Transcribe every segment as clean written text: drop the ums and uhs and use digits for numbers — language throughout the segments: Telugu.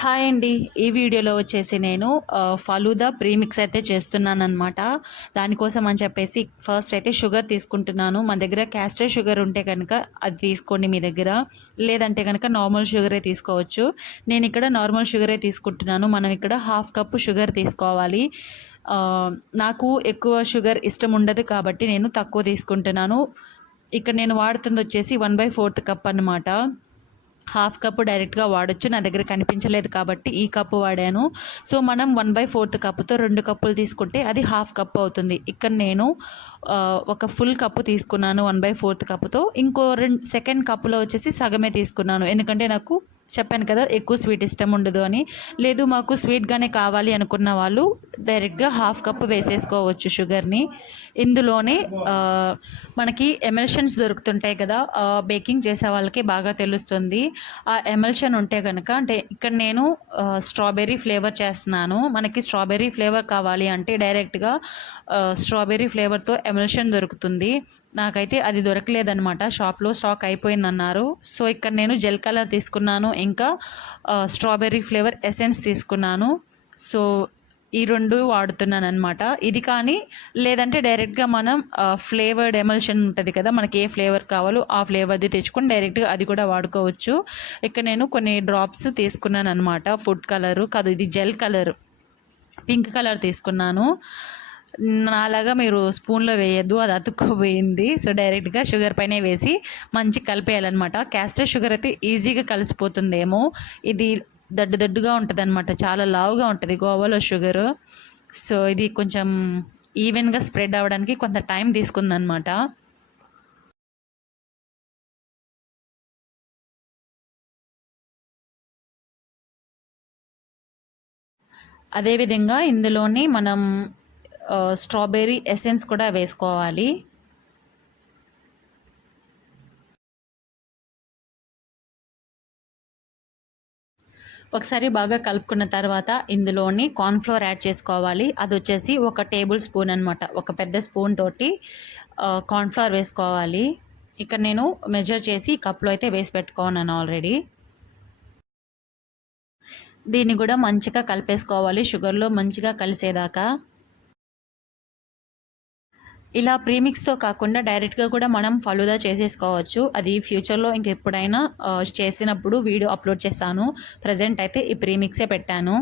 హాయ్ అండి. ఈ వీడియోలో వచ్చేసి నేను ఫలూదా ప్రీమిక్స్ అయితే చేస్తున్నాననమాట. దానికోసం అని చెప్పేసి ఫస్ట్ అయితే షుగర్ తీసుకుంటున్నాను. మన దగ్గర క్యాస్టర్ షుగర్ ఉంటే కనుక అది తీసుకోండి మీ దగ్గర. లేదంటే కనుక నార్మల్ షుగరే తీసుకోవచ్చు. నేను ఇక్కడ నార్మల్ షుగరే తీసుకుంటున్నాను. మనం ఇక్కడ హాఫ్ కప్పు షుగర్ తీసుకోవాలి. నాకు ఎక్కువ షుగర్ ఇష్టం ఉండదు కాబట్టి నేను తక్కువ తీసుకుంటున్నాను. ఇక్కడ నేను వాడుతుంది వచ్చేసి 1/4 కప్ అనమాట. హాఫ్ కప్పు డైరెక్ట్గా వాడొచ్చు. నా దగ్గర కనిపించలేదు కాబట్టి ఈ కప్పు వాడాను. సో మనం 1/4 కప్పుతో 2 కప్పులు తీసుకుంటే అది హాఫ్ కప్ అవుతుంది. ఇక్కడ నేను ఒక ఫుల్ కప్పు తీసుకున్నాను 1/4 కప్పుతో. ఇంకో సెకండ్ కప్పులో వచ్చేసి సగమే తీసుకున్నాను. ఎందుకంటే నాకు చెప్పాను కదా ఎక్కువ స్వీట్ ఇష్టం ఉండదు అని. లేదు మాకు స్వీట్గానే కావాలి అనుకున్న వాళ్ళు డైరెక్ట్గా హాఫ్ కప్ వేసేసుకోవచ్చు షుగర్ని. ఇందులోనే మనకి ఎమల్షన్స్ దొరుకుతుంటాయి కదా, బేకింగ్ చేసే వాళ్ళకి బాగా తెలుస్తుంది. ఆ ఎమల్షన్ ఉంటే కనుక, అంటే ఇక్కడ నేను స్ట్రాబెర్రీ ఫ్లేవర్ చేస్తున్నాను. మనకి స్ట్రాబెర్రీ ఫ్లేవర్ కావాలి అంటే డైరెక్ట్గా స్ట్రాబెర్రీ ఫ్లేవర్తో ఎమల్షన్ దొరుకుతుంది. నాకైతే అది దొరకలేదనమాట, షాప్లో స్టాక్ అయిపోయిందన్నారు. సో ఇక్కడ నేను జెల్ కలర్ తీసుకున్నాను, ఇంకా స్ట్రాబెర్రీ ఫ్లేవర్ ఎసెన్స్ తీసుకున్నాను. సో ఈ రెండు వాడుతున్నాను అనమాట. ఇది కానీ లేదంటే డైరెక్ట్గా మనం ఫ్లేవర్డ్ ఎమల్షన్ ఉంటుంది కదా, మనకి ఏ ఫ్లేవర్ కావాలో ఆ ఫ్లేవర్ది తెచ్చుకొని డైరెక్ట్గా అది కూడా వాడుకోవచ్చు. ఇక్కడ నేను కొన్ని డ్రాప్స్ తీసుకున్నాను అనమాట. ఫుడ్ కలరు కాదు, ఇది జెల్ కలర్, పింక్ కలర్ తీసుకున్నాను. నాలాగా మీరు స్పూన్లో వేయద్దు, అది అతుక్కోపోయింది. సో డైరెక్ట్గా షుగర్ పైనే వేసి మంచి కలిపేయాలన్నమాట. క్యాస్టర్ షుగర్ అయితే ఈజీగా కలిసిపోతుందేమో, ఇది దడ్డుగా ఉంటుంది అనమాట, చాలా లావుగా ఉంటుంది గోవాలో షుగరు. సో ఇది కొంచెం ఈవెన్గా స్ప్రెడ్ అవ్వడానికి కొంత టైం తీసుకుందనమాట. అదేవిధంగా ఇందులోని మనం స్ట్రాబెర్రీ ఎసెన్స్ కూడా వేసుకోవాలి. ఒకసారి బాగా కలుపుకున్న తర్వాత ఇందులోని కార్న్ఫ్లోర్ యాడ్ చేసుకోవాలి. అది వచ్చేసి 1 టేబుల్ స్పూన్ అనమాట. ఒక పెద్ద స్పూన్ తోటి కార్న్ఫ్లోర్ వేసుకోవాలి. ఇక్కడ నేను మెజర్ చేసి కప్లో అయితే వేసి పెట్టుకున్నాను ఆల్రెడీ. దీన్ని కూడా మంచిగా కలిపేసుకోవాలి, షుగర్లో మంచిగా కలిసేదాకా. ఇలా ప్రీమిక్స్తో కాకుండా డైరెక్ట్గా కూడా మనం ఫలూదా చేసేసుకోవచ్చు. అది ఫ్యూచర్లో ఇంకెప్పుడైనా చేసినప్పుడు వీడియో అప్లోడ్ చేస్తాను. ప్రజెంట్ అయితే ఈ ప్రీమిక్సే పెట్టాను.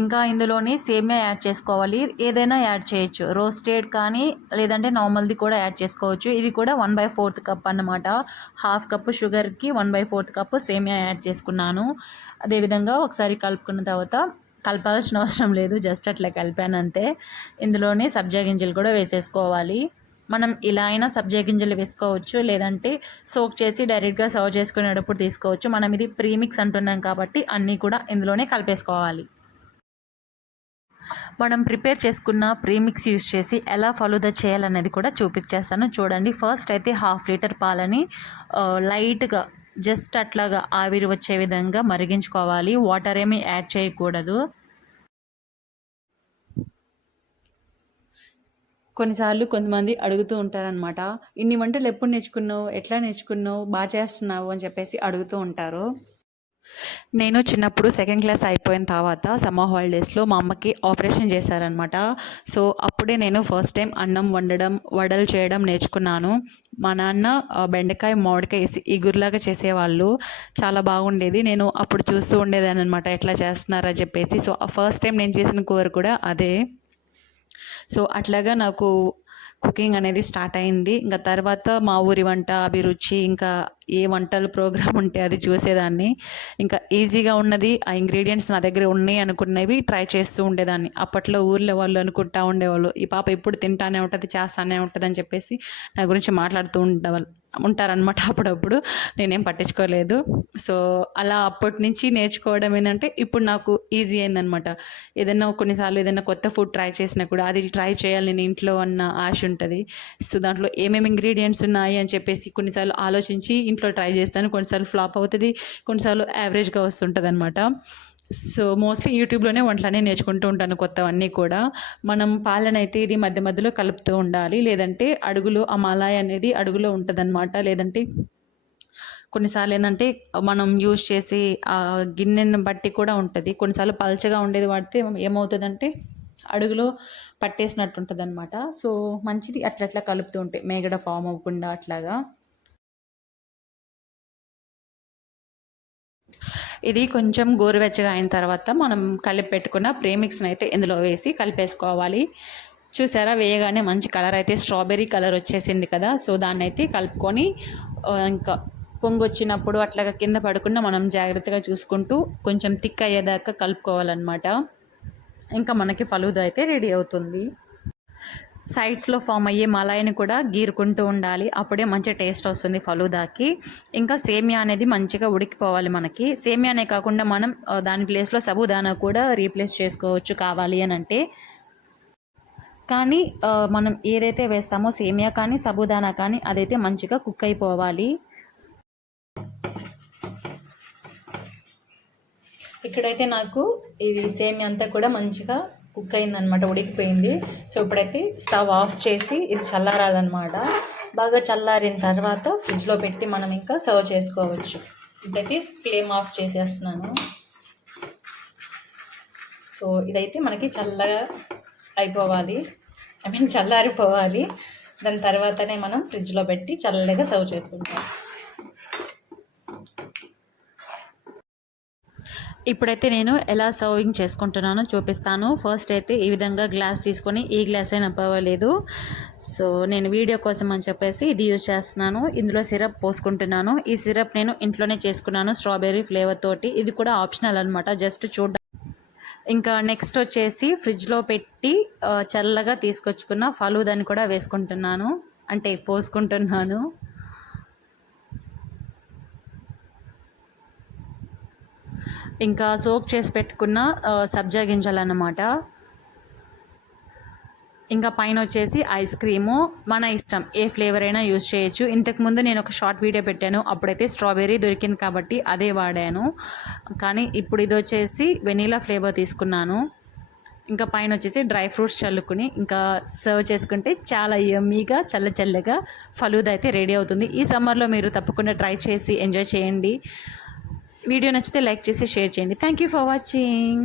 ఇంకా ఇందులోని సేమియా యాడ్ చేసుకోవాలి. ఏదైనా యాడ్ చేయొచ్చు, రోస్టెడ్ కానీ లేదంటే నార్మల్ది కూడా యాడ్ చేసుకోవచ్చు. ఇది కూడా 1/4 కప్ అన్నమాట. హాఫ్ కప్పు షుగర్కి 1/4 కప్పు సేమియా యాడ్ చేసుకున్నాను. అదేవిధంగా ఒకసారి కలుపుకున్న తర్వాత, కలపాల్సిన అవసరం లేదు, జస్ట్ అట్లా కలిపాను అంతే. ఇందులోనే సబ్జా గింజలు కూడా వేసేసుకోవాలి. మనం ఇలా అయినా సబ్జా గింజలు వేసుకోవచ్చు, లేదంటే సోక్ చేసి డైరెక్ట్గా సర్వ్ చేసుకునేటప్పుడు తీసుకోవచ్చు. మనం ఇది ప్రీమిక్స్ అంటున్నాం కాబట్టి అన్నీ కూడా ఇందులోనే కలిపేసుకోవాలి. మనం ప్రిపేర్ చేసుకున్న ప్రీమిక్స్ యూస్ చేసి ఎలా ఫలూదా చేయాలనేది కూడా చూపించేస్తాను చూడండి. ఫస్ట్ అయితే 1/2 లీటర్ పాలని లైట్గా జస్ట్ అట్లాగా ఆవిరి వచ్చే విధంగా మరిగించుకోవాలి. వాటర్ ఏమీ యాడ్ చేయకూడదు. కొన్నిసార్లు కొంతమంది అడుగుతూ ఉంటారనమాట, ఇన్ని వంటలు ఎప్పుడు నేర్చుకున్నావు, ఎట్లా నేర్చుకున్నావు, బాగా చేస్తున్నావు అని చెప్పేసి అడుగుతూ ఉంటారు. నేను చిన్నప్పుడు సెకండ్ క్లాస్ అయిపోయిన తర్వాత సమ్మర్ హాలిడేస్లో మా అమ్మకి ఆపరేషన్ చేశారనమాట. సో అప్పుడే నేను ఫస్ట్ టైం అన్నం వండడం, వడలు చేయడం నేర్చుకున్నాను. మా నాన్న బెండకాయ మామిడికాయ వేసి ఇగురులాగా చేసేవాళ్ళు, చాలా బాగుండేది. నేను అప్పుడు చూస్తూ ఉండేదాన్ని అనమాట ఎట్లా చేస్తున్నారని చెప్పేసి. సో ఫస్ట్ టైం నేను చేసిన కూర కూడా అదే. సో అట్లాగా నాకు కుకింగ్ అనేది స్టార్ట్ అయింది. ఇంకా తర్వాత మా ఊరి వంట, అభిరుచి, ఇంకా ఏ వంటలు ప్రోగ్రామ్ ఉంటే అది చూసేదాన్ని. ఇంకా ఈజీగా ఉన్నది, ఆ ఇంగ్రీడియంట్స్ నా దగ్గర ఉన్నాయి అనుకున్నవి ట్రై చేస్తూ ఉండేదాన్ని. అప్పట్లో ఊర్లో వాళ్ళు అనుకుంటా ఉండేవాళ్ళు, ఈ పాప ఎప్పుడు తింటానే ఉంటుంది, చేస్తానే ఉంటుంది అని చెప్పేసి నా గురించి మాట్లాడుతూ ఉంటారనమాట అప్పుడప్పుడు. నేనేం పట్టించుకోలేదు. సో అలా అప్పటి నుంచి నేర్చుకోవడం ఏంటంటే ఇప్పుడు నాకు ఈజీ అయిందనమాట. ఏదైనా కొన్నిసార్లు ఏదైనా కొత్త ఫుడ్ ట్రై చేసినా కూడా అది ట్రై చేయాలి నేను ఇంట్లో అన్న ఆశ ఉంటుంది. సో దాంట్లో ఏమేమి ఇంగ్రీడియంట్స్ ఉన్నాయి అని చెప్పేసి కొన్నిసార్లు ఆలోచించి ఇంట్లో ట్రై చేస్తాను. కొన్నిసార్లు ఫ్లాప్ అవుతుంది, కొన్నిసార్లు యావరేజ్గా వస్తుంటుంది అనమాట. సో మోస్ట్లీ యూట్యూబ్లోనే వంటలనే నేర్చుకుంటూ ఉంటాను కొత్తవన్నీ కూడా. మనం పాలనైతే ఇది మధ్య మధ్యలో కలుపుతూ ఉండాలి, లేదంటే అడుగులో ఆ మలాయ్ అనేది అడుగులో ఉంటుందన్నమాట. లేదంటే కొన్నిసార్లు ఏంటంటే మనం యూజ్ చేసి ఆ గిన్నెని బట్టి కూడా ఉంటుంది. కొన్నిసార్లు పల్చగా ఉండేది వాడితే ఏమవుతుందంటే అడుగులో పట్టేసినట్టు ఉంటుంది అనమాట. సో మంచిది అట్లా కలుపుతూ ఉంటే మేగడ ఫామ్ అవ్వకుండా అట్లాగా. ఇది కొంచెం గోరువెచ్చగా అయిన తర్వాత మనం కలిపి పెట్టుకున్న ప్రేమిక్స్ని అయితే ఇందులో వేసి కలిపేసుకోవాలి. చూసారా, వేయగానే మంచి కలర్ అయితే స్ట్రాబెర్రీ కలర్ వచ్చేసింది కదా. సో దాన్ని అయితే కలుపుకొని ఇంకా పొంగు వచ్చినప్పుడు అట్లాగా కింద పడకుండా మనం జాగ్రత్తగా చూసుకుంటూ కొంచెం థిక్ అయ్యేదాకా కలుపుకోవాలన్నమాట. ఇంకా మనకి ఫలూదా అయితే రెడీ అవుతుంది. సైడ్స్లో ఫామ్ అయ్యే మలాయిని కూడా గీరుకుంటూ ఉండాలి, అప్పుడే మంచి టేస్ట్ వస్తుంది ఫలూదాకి. ఇంకా సేమియా అనేది మంచిగా ఉడికిపోవాలి మనకి. సేమియానే కాకుండా మనం దాని ప్లేస్లో సబుదానా కూడా రీప్లేస్ చేసుకోవచ్చు కావాలి అని అంటే. కానీ మనం ఏదైతే వేస్తామో సేమియా కానీ సబుదానా కానీ అదైతే మంచిగా కుక్ అయిపోవాలి. ఇక్కడైతే నాకు ఇది సేమియా అంతా కూడా మంచిగా కుక్ అయిందనమాట, ఉడికిపోయింది. సో ఇప్పుడైతే స్టవ్ ఆఫ్ చేసి ఇది చల్లారాలన్నమాట. బాగా చల్లారిన తర్వాత ఫ్రిడ్జ్లో పెట్టి మనం ఇంకా సర్వ్ చేసుకోవచ్చు. ఇప్పుడైతే ఫ్లేమ్ ఆఫ్ చేసేస్తున్నాను. సో ఇదైతే మనకి చల్లగా అయిపోవాలి, చల్లారిపోవాలి. దాని తర్వాతనే మనం ఫ్రిడ్జ్లో పెట్టి చల్లగా సర్వ్ చేసుకుంటాం. ఇప్పుడైతే నేను ఎలా సర్వింగ్ చేసుకుంటున్నానో చూపిస్తాను. ఫస్ట్ అయితే ఈ విధంగా గ్లాస్ తీసుకొని, ఈ గ్లాస్ అయినా పర్వాలేదు. సో నేను వీడియో కోసం అని చెప్పేసి ఇది యూజ్ చేస్తున్నాను. ఇందులో సిరప్ పోసుకుంటున్నాను. ఈ సిరప్ నేను ఇంట్లోనే చేసుకున్నాను స్ట్రాబెర్రీ ఫ్లేవర్ తోటి. ఇది కూడా ఆప్షనల్ అనమాట, జస్ట్ చూడ. ఇంకా నెక్స్ట్ వచ్చేసి ఫ్రిడ్జ్లో పెట్టి చల్లగా తీసుకొచ్చుకున్న ఫలూదాని కూడా వేసుకుంటున్నాను, అంటే పోసుకుంటున్నాను. ఇంకా సోక్ చేసి పెట్టుకున్న సబ్జా గింజలు అన్నమాట. ఇంకా పైన వచ్చేసి ఐస్ క్రీము, మన ఇష్టం ఏ ఫ్లేవర్ అయినా యూజ్ చేయొచ్చు. ఇంతకుముందు నేను ఒక షార్ట్ వీడియో పెట్టాను, అప్పుడైతే స్ట్రాబెర్రీ దొరికింది కాబట్టి అదే వాడాను. కానీ ఇప్పుడు ఇది వచ్చేసి వెనీలా ఫ్లేవర్ తీసుకున్నాను. ఇంకా పైన వచ్చేసి డ్రై ఫ్రూట్స్ చల్లుకుని ఇంకా సర్వ్ చేసుకుంటే చాలా యమ్మీగా చల్లగా ఫలూదా అయితే రెడీ అవుతుంది. ఈ సమ్మర్లో మీరు తప్పకుండా ట్రై చేసి ఎంజాయ్ చేయండి. వీడియో నచ్చితే లైక్ చేసి షేర్ చేయండి. Thank you for watching.